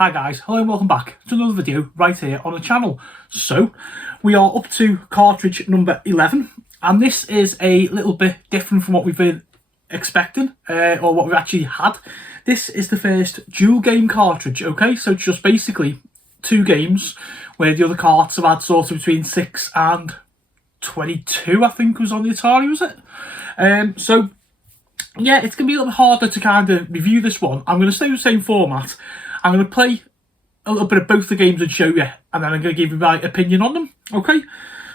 Hi guys, hello and welcome back to another video right here on the channel. So, we are up to cartridge number 11, and this is a little bit different from what we've been expecting, or what we've actually had. This is the first dual game cartridge, okay? So it's just basically two games, where the other carts have had sort of between 6 and 22, I think was on the Atari, was it? So, yeah, it's going to be a little bit harder to kind of review this one. I'm going to stay with the same format. I'm going to play a little bit of both the games and show you, and then I'm going to give you my opinion on them, okay?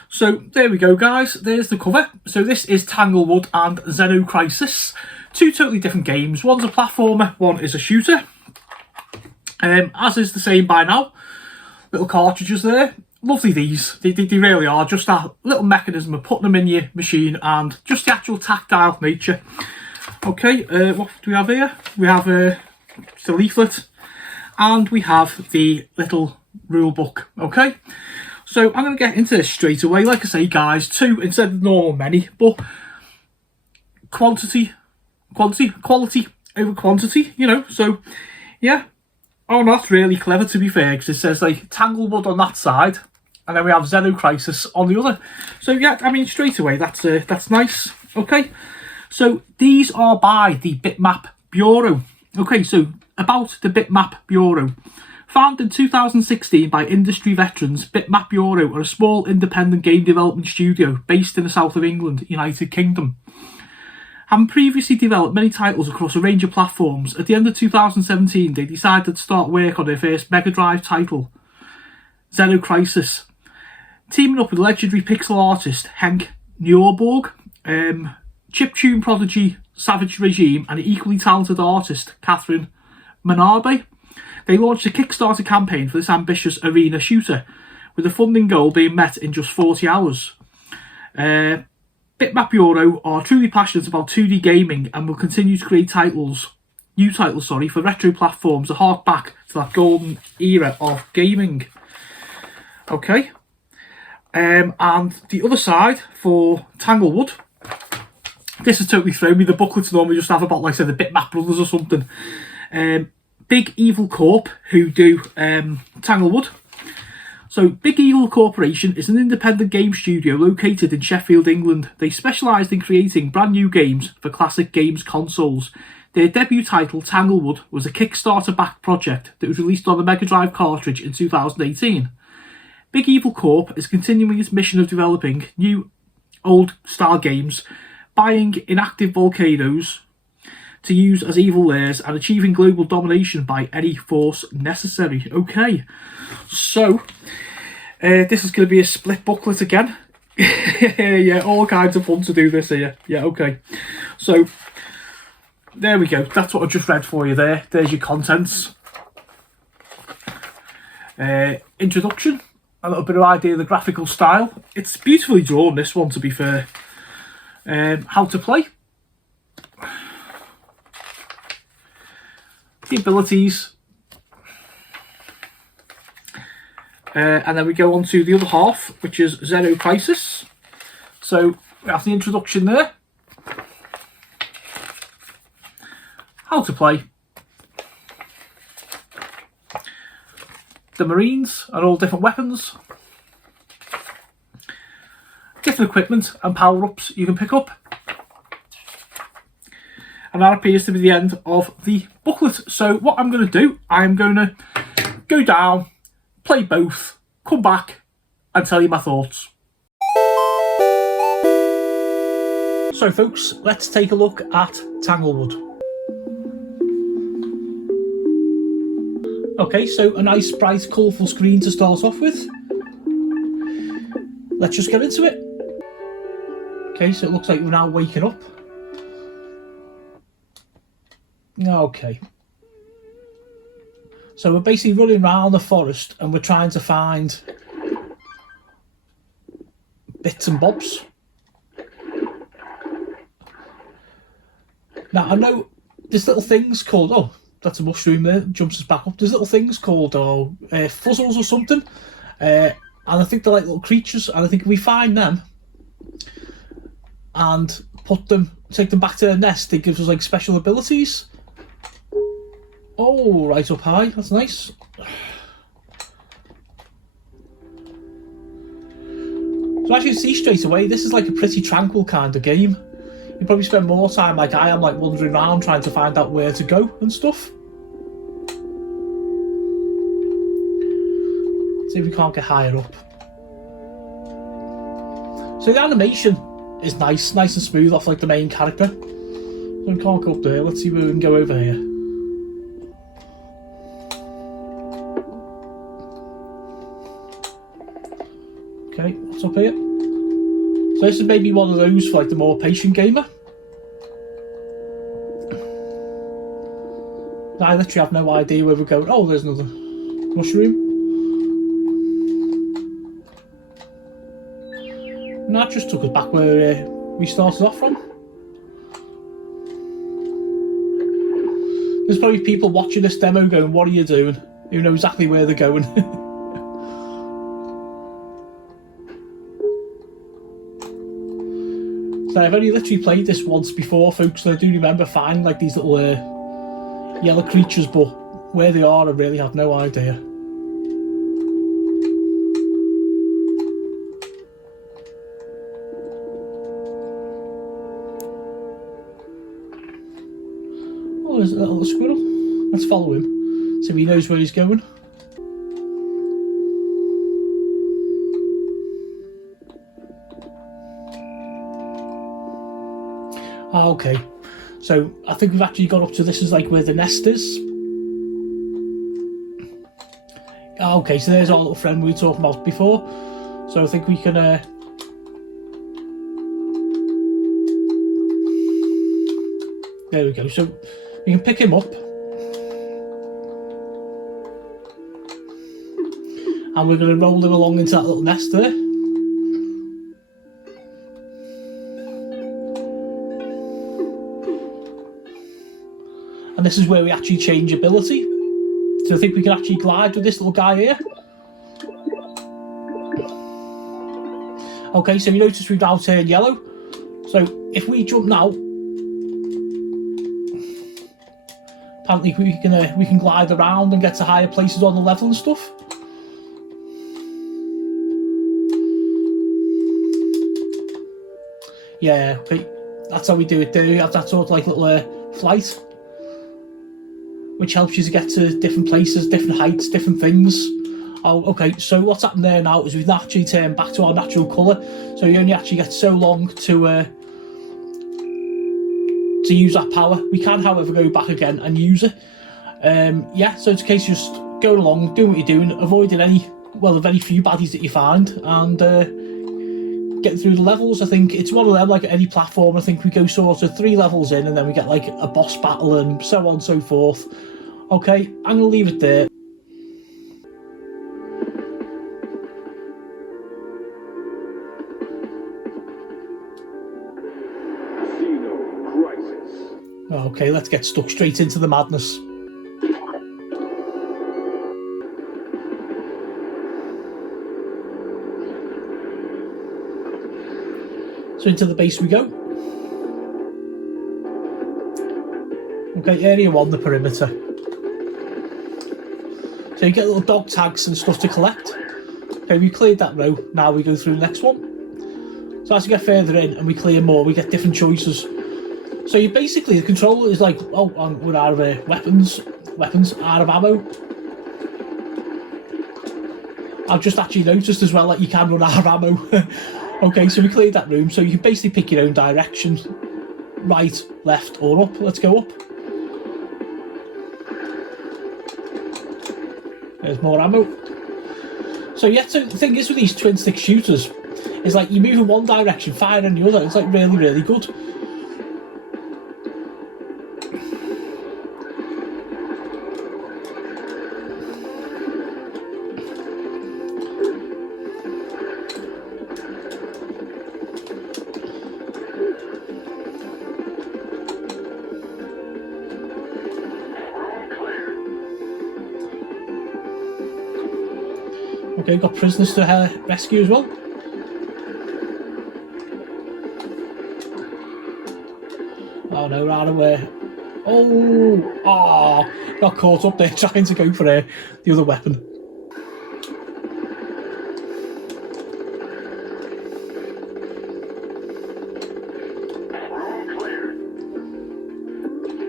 So, there we go, guys. There's the cover. So, this is Tanglewood and Xeno Crisis. Two totally different games. One's a platformer, one is a shooter. As is the same by now. Little cartridges there. Lovely these. They really are. Just that little mechanism of putting them in your machine and just the actual tactile nature. Okay, what do we have here? We have the leaflet. And we have the little rule book, okay? So I'm going to get into this straight away. Like I say, guys, two instead of normal many, but quality over quantity, you know? So, yeah. Oh, no, that's really clever, to be fair, because it says, like, Tanglewood on that side, and then we have Xeno Crisis on the other. So, yeah, I mean, straight away, that's nice, okay? So, these are by the Bitmap Bureau. Okay, so about the Bitmap Bureau. Founded in 2016 by industry veterans, Bitmap Bureau are a small independent game development studio based in the south of England, United Kingdom. Having previously developed many titles across a range of platforms, at the end of 2017 they decided to start work on their first Mega Drive title, Xeno Crisis. Teaming up with legendary pixel artist Henk Nyorborg, chiptune prodigy Savage Regime and equally talented artist Catherine Manabe, they launched a Kickstarter campaign for this ambitious arena shooter, with the funding goal being met in just 40 hours. Bitmap Bureau are truly passionate about 2D gaming and will continue to create new titles for retro platforms that hark back to that golden era of gaming. Okay, and the other side for Tanglewood. This has totally thrown me. The booklets normally just have about, like I said, the Bitmap Brothers or something. Big Evil Corp, who do Tanglewood. So, Big Evil Corporation is an independent game studio located in Sheffield, England. They specialised in creating brand new games for classic games consoles. Their debut title, Tanglewood, was a Kickstarter-backed project that was released on the Mega Drive cartridge in 2018. Big Evil Corp is continuing its mission of developing new old-style games, buying inactive volcanoes to use as evil lairs and achieving global domination by any force necessary. Okay, so this is going to be a split booklet again. Yeah, all kinds of fun to do this here. Yeah, okay. So there we go. That's what I just read for you there. There's your contents. Introduction. A little bit of idea of the graphical style. It's beautifully drawn, this one, to be fair. How to play. The abilities. And then we go on to the other half, which is Xeno Crisis. So we have the introduction there. How to play. The Marines and all different weapons. Different equipment and power-ups you can pick up. And that appears to be the end of the booklet. So what I'm going to do, I'm going to go down, play both, come back and tell you my thoughts. So folks, let's take a look at Tanglewood. Okay, so a nice bright colourful screen to start off with. Let's just get into it. Okay, so it looks like we're now waking up. Okay. So we're basically running around the forest and we're trying to find bits and bobs. Now I know there's little things called, oh, that's a mushroom there, jumps us back up. There's little things called fuzzles or something. And I think they're like little creatures, and I think if we find them and take them back to their nest, it gives us like special abilities. Oh, right up high, that's nice. So as you see straight away, this is like a pretty tranquil kind of game. You probably spend more time like I am, like wandering around trying to find out where to go and stuff. See if we can't get higher up. So the animation is nice and smooth off like the main character. So we can't go up there. Let's see where we can go over here. Okay, what's up here? So this is maybe one of those for like the more patient gamer. I literally have no idea where we're going. Oh, there's another mushroom. And that just took us back where we started off from. There's probably people watching this demo going, what are you doing? Who knows exactly where they're going. So I've only literally played this once before, folks, so I do remember finding like these little yellow creatures, but where they are I really have no idea. Oh, there's a little squirrel. Let's follow him so he knows where he's going. Okay, so I think we've actually got up to this is like where the nest is. Okay, so there's our little friend we were talking about before. So I think we can there we go. So we can pick him up. And we're going to roll him along into that little nest there. And this is where we actually change ability. So I think we can actually glide with this little guy here. Okay, so you notice we've now turned yellow. So if we jump now, apparently we can glide around and get to higher places on the level and stuff. Yeah, okay, that's how we do it there. You have that sort of like little flight, which helps you to get to different places, different heights, different things. Oh, okay, so what's happened there now is we've actually turned back to our natural colour, so you only actually get so long to use that power. We can, however, go back again and use it. Yeah, so it's a case of just going along, doing what you're doing, avoiding the very few baddies that you find, and getting through the levels. I think it's one of them, like any platform, I think we go sort of 3 levels in and then we get like a boss battle and so on and so forth. Okay, I'm going to leave it there. Okay, let's get stuck straight into the madness. So into the base we go. Okay, area 1, the perimeter. So you get little dog tags and stuff to collect. Okay, we cleared that row, now we go through the next one. So as we get further in and we clear more, we get different choices. So you basically, the controller is like, oh, we're out of weapons, out of ammo. I've just actually noticed as well that you can run out of ammo. Okay, so we cleared that room, so you can basically pick your own direction, right, left or up. Let's go up. There's more ammo. So yeah, so the thing is with these twin stick shooters, is like you move in one direction, fire in the other. It's like really, really good. Okay, got prisoners to rescue as well. Oh no, right away. Oh, got caught up there trying to go for the other weapon.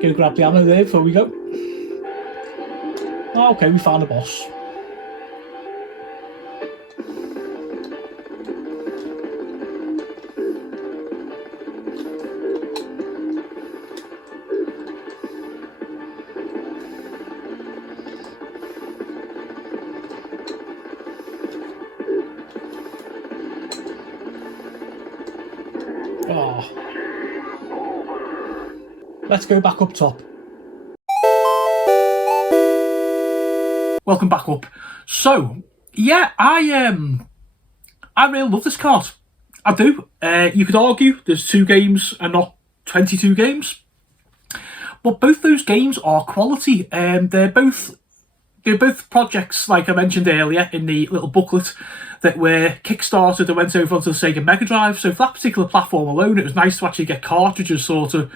Go grab the ammo there before we go. Oh, okay, we found a boss. Oh. Let's go back up top. Welcome back up. So, yeah, I really love this cart. I do. You could argue there's 2 games and not 22 games, but both those games are quality. They're both projects, like I mentioned earlier in the little booklet, that were kickstarted and went over onto the Sega Mega Drive. So for that particular platform alone, it was nice to actually get cartridges sort of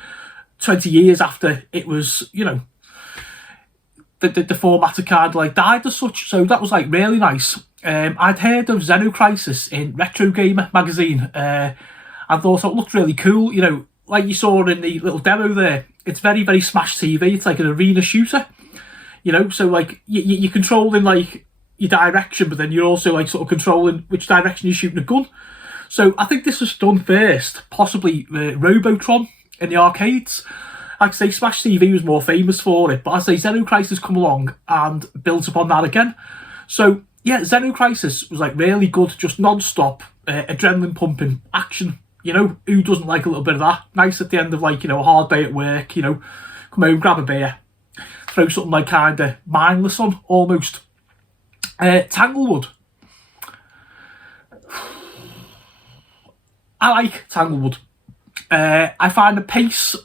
20 years after it was, you know, the format had kind of like died as such. So that was like really nice. I'd heard of Xeno Crisis in Retro Gamer magazine. I thought it looked really cool. You know, like you saw in the little demo there, it's very, very Smash TV. It's like an arena shooter. You know, so like you're controlling like your direction, but then you're also like sort of controlling which direction you're shooting a gun. So I think this was done first, possibly Robotron in the arcades. Like I say, Smash TV was more famous for it, but I say Xeno Crisis come along and built upon that again. So yeah, Xeno Crisis was like really good, just non-stop, adrenaline pumping action. You know, who doesn't like a little bit of that? Nice at the end of like, you know, a hard day at work, you know, come home, grab a beer, throw something like kind of mindless on, almost. Tanglewood. I like Tanglewood. I find the pace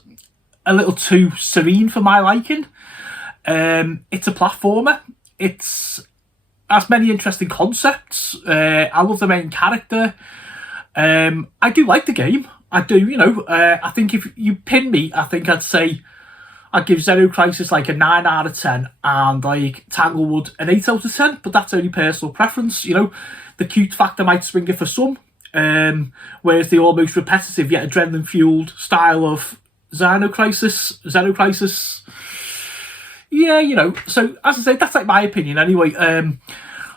a little too serene for my liking. It's a platformer. It has many interesting concepts. I love the main character. I do like the game. I do, you know. I think if you pin me, I think I'd say I'd give Xeno Crisis like a 9 out of 10 and like Tanglewood an 8 out of 10, but that's only personal preference, you know. The cute factor might swing it for some, whereas the almost repetitive yet adrenaline fueled style of Xeno Crisis, yeah, you know. So as I say, that's like my opinion anyway.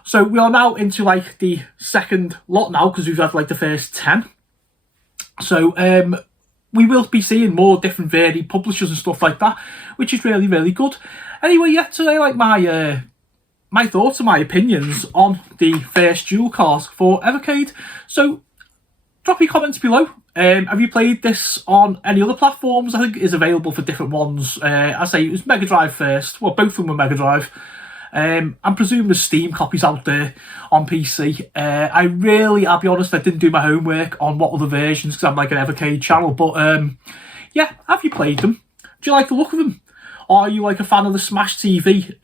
So we are now into like the second lot now, because we've had like the first 10. So we will be seeing more different varied publishers and stuff like that, which is really, really good. Anyway, yeah, today like my my thoughts and my opinions on the first dual cart for Evercade. So drop your comments below. Have you played this on any other platforms? I think it is available for different ones. I say it was Mega Drive first. Well, both of them were Mega Drive. I'm presuming there's Steam copies out there on PC. I'll be honest, I didn't do my homework on what other versions, because I'm like an Evercade channel. But yeah, have you played them? Do you like the look of them? Are you like a fan of the Smash TV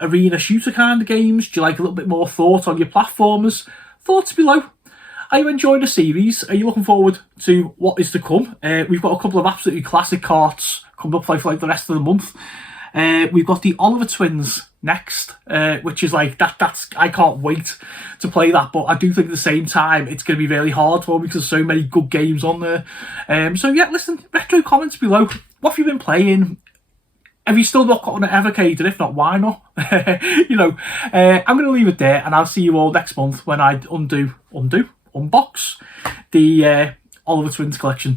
arena shooter kind of games? Do you like a little bit more thought on your platformers? Thoughts below. Are you enjoying the series? Are you looking forward to what is to come? We've got a couple of absolutely classic carts coming up for like the rest of the month. We've got the Oliver Twins next, which is like that's I can't wait to play that, but I do think at the same time it's going to be really hard for me because there's so many good games on there. So yeah, listen, retro comments below. What have you been playing? Have you still not got on an Evercade? And if not, why not? You know, I'm going to leave it there, and I'll see you all next month when I unbox the Oliver Twins collection.